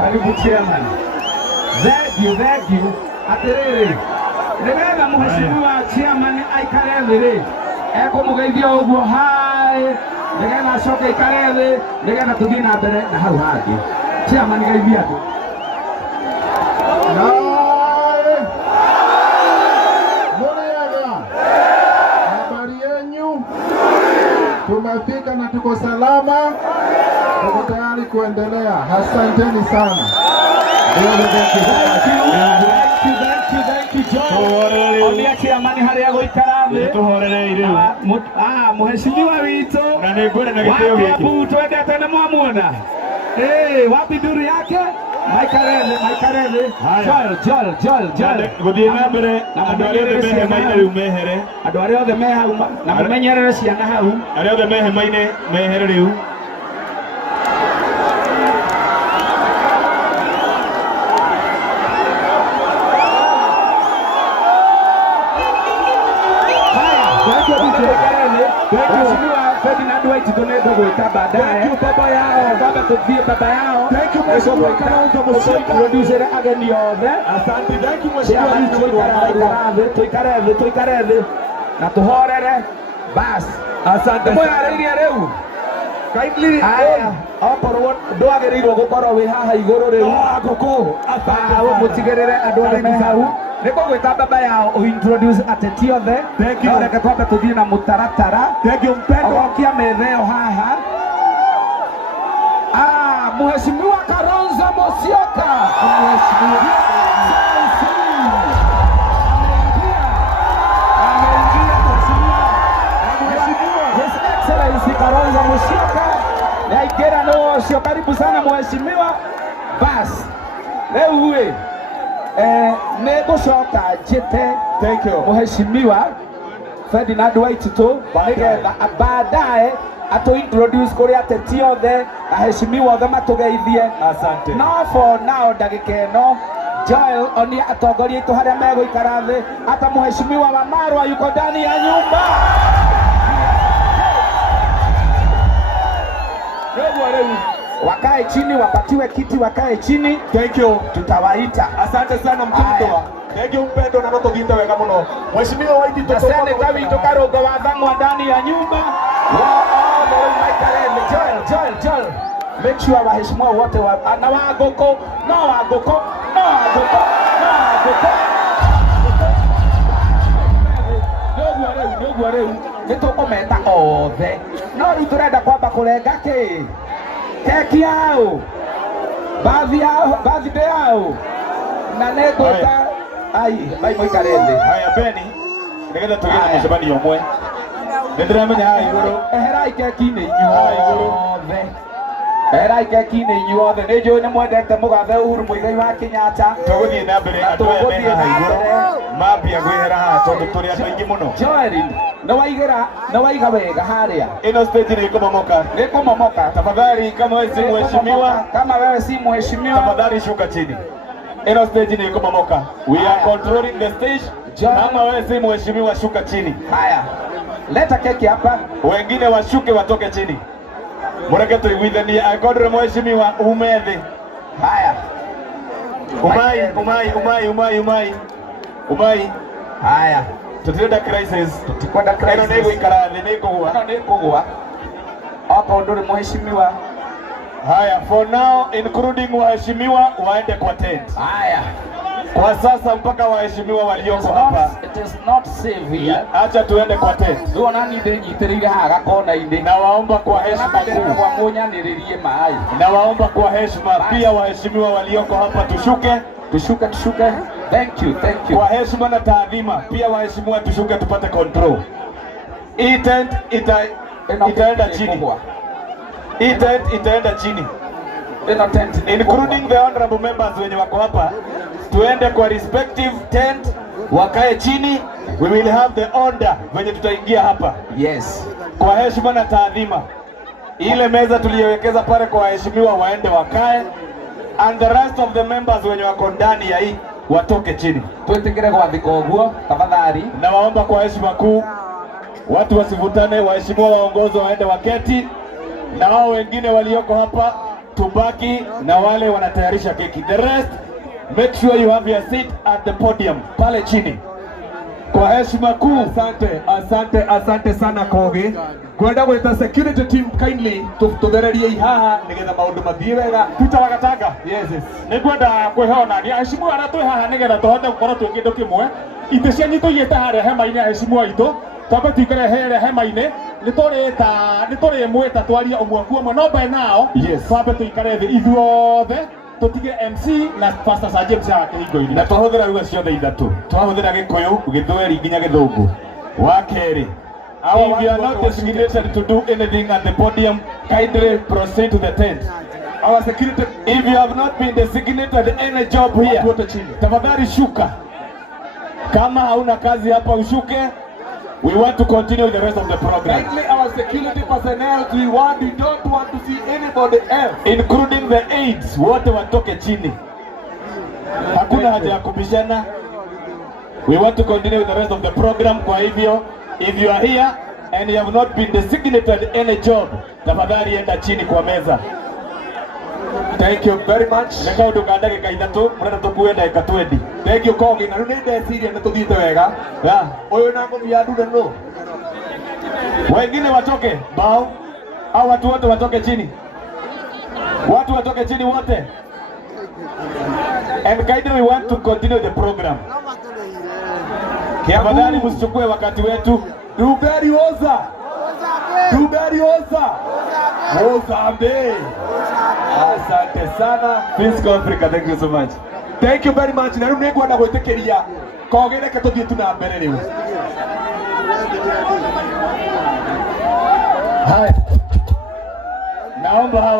Karibu chairman. Thank you. Atiriri. Nĩgetha mheshimiwa chairman aikare thĩ, ekũmũgeithia ũguo hai. Nĩgetha acoke aikare thĩ, nĩgetha tũthiĩ na mbere na hau hangĩ. Chairman geithia andũ. Tumefika na tuko salama, tuko tayari kuendelea. Asanteni sana. Onia chairman haria goikara thi. Mheshimiwa wito. Na nĩ ngwenda na gĩtĩo gĩkĩ. Wapi twendete nĩ mwamuona? Wapi nduru yake? Maikarele. Joel. Gũthiĩ na mbere andũ arĩa othe me hema-inĩ rĩu mehere. Andũ arĩa othe me hau na mũmenyerere ciana hau. Arĩa othe me hema-inĩ mehere rĩu. Thank you baba yao. Baba tutie baba yao. Thank you mheshimiwa Kalonzo Musyoka. Producer ageni yothe. Asante, thank you mheshimiwa. Tuikare thĩ na tuhorere bas. Asante. Mwĩharĩirie rĩu. Kindly okorwo ndwagĩrĩirwo gũkorwo wĩ haha igũrũ rĩu. Mũtigĩrĩre andũ arĩa me hau. Nĩkũgwĩta baba yao introduce ateti othe. Reke twambe tũthiĩ na mũtaratara. Ogokia metha ĩyo haha. Mheshimiwa Kalonzo Musyoka. His Excellency Kalonzo Musyoka. Naikera no sio karibu sana mheshimiwa. Bas. Leo nĩgũcoka njĩte mheshimiwa Ferdinand Waititu nĩgetha baadaye introduce kũrĩ ateti othe na heshimiwa othe matũgeithie. Asante. No for now ndagĩka ĩno Joel onia atongoria itu harĩa megũikara thĩ hata mheshimiwa wa Marwa yuko ndani ya nyumba. Rĩu wakae chini, wapatiwe kiti, wakae chini. Thank you. Tutawaita. Asante sana mtumwa. Thank you mpendo na notogita wega muno. Mheshimiwa Waititu asante kawi tukaroga wathangwa ndani ya nyumba. Joel. Make sure waheshimiwa wote na wagoko. Nĩguo rĩu nĩtũkũmeta othe. No rĩu tũrenda kwamba kũrenga keki yao, birthday yao na nĩngwĩta mũikare thĩ. Haya Beni, nĩgetha tũgĩe na mũcemanio ũmwe. Nĩndĩramenya haha igũrũ. Eherai keki-inĩ inyuothe. Eherai keki-inĩ inyuothe. Nĩnjũĩ nĩmwendete mũgathe Uhuru Muigai wa Kenyatta. Tũgũthiĩ na mbere andũ aya me haha igũrũ mambia gwĩhera haha tondũ tũrĩ andũ aingĩ mũno. Joel, nĩwaiga wega harĩa. Ĩno stage nĩĩkũmomoka. Tafadhali kama wewe si mheshimiwa, tafadhali shuka chini. Ĩno stage nĩĩkũmomoka. We are controlling the stage. Kama wewe si mheshimiwa shuka chini. Haya. Leta keki hapa. Wengine washuke watoke chini. Mureke tuiguithanie akodre mheshimiwa umethi. Haya. Umai. Haya. Tutirenda crisis. Tutikwenda crisis. Eno nĩgũikara thĩ nĩkũgwa. Hapo nduri mheshimiwa. Haya, for now including waheshimiwa waende kwa tent. Haya. Kwa sasa mpaka waheshimiwa walioko hapa. It is not safe here. Acha tuende kwa tent. Ndio nani ndio haga kona-inĩ. Na waomba kwa heshima kuu. Kwa munyanĩrĩrie mai. Na waomba kwa heshima pia waheshimiwa walioko hapa tushuke. Thank you. Kwa heshima na taadhima pia waheshimiwa tushuke tupate control. Hii tent itaenda chini. Itaenda chini. Including the honorable members wenye wako hapa. Tuende kwa respective tent, wakae chini. We will have the order venye tutaingia hapa. Yes. Kwa heshima na taadhima. Ile meza tuliyowekeza pale kwa waheshimiwa waende wakae. And the rest of the members wenye wako ndani ya hii watoke chini. Tuetekere kwa vikoguo tafadhali. Na waomba kwa heshima kuu watu wasivutane, waheshimiwa waongozi waende waketi. Na wao wengine walioko hapa tubaki na wale wanatayarisha keki. The rest make sure you have your seat at the podium pale chini. Kwa heshima kuu. Asante sana Kogi. Kwenda gwita security team kindly tuthererie haha nigetha maundu mathie wega tutawagataga. Yes. Nikwenda kwihona ni heshimiwa ara twi haha nigetha tuhote gukorwo twi kindu kimwe. Ite cianyu tuigite haria hema-ini heshimiwa itu. Twambe tuikare haria hema-ini nituri mwita twaria umwe kuomwe no by now. Twambe tuikare thi ithuothe tutige MC na Pastor James yake Igongona na tuhũthĩra ruga ciothe ithatũ twahũthĩra Gĩkũyũ Gĩthweri nginya Gĩthũngũ wa kerĩ. If you are not designated to do anything at the podium, kindly proceed to the tent. Our security, if you have not been designated any job here, tafadhali shuka. Kama hauna kazi hapa ushuke. We want to continue with the rest of the program. Kindly our security personnel, we don't want to see anybody else. Including the aides, wote watoke chini. Hakuna haja ya kubishana. We want to continue with the rest of the program. Kwa hivyo, if you are here and you have not been designated any job, tafadhali enda chini kwa meza. Thank you very much. Nekao tukandage kaithatu, mrenda tukuenda ikatwendi. Thank you Kogi. Na nune ndeciria na tuthite wega. Ya, Oyo na ngomia ndude no. wengine watoke bao au watu wote watoke chini. Watu watoke chini wote. And kindly we want to continue the program. Tafadhali msichukue wakati wetu. Ndumberi oza. Ndumberi oza. Oza mbe. Asante sana. Peace go Africa, thank you so much. Thank you very much. Na rĩu nĩ ngwenda gwĩtĩkĩria Kogi reke tũthiĩ tu na mbere rĩu. Hai. Naomba hawa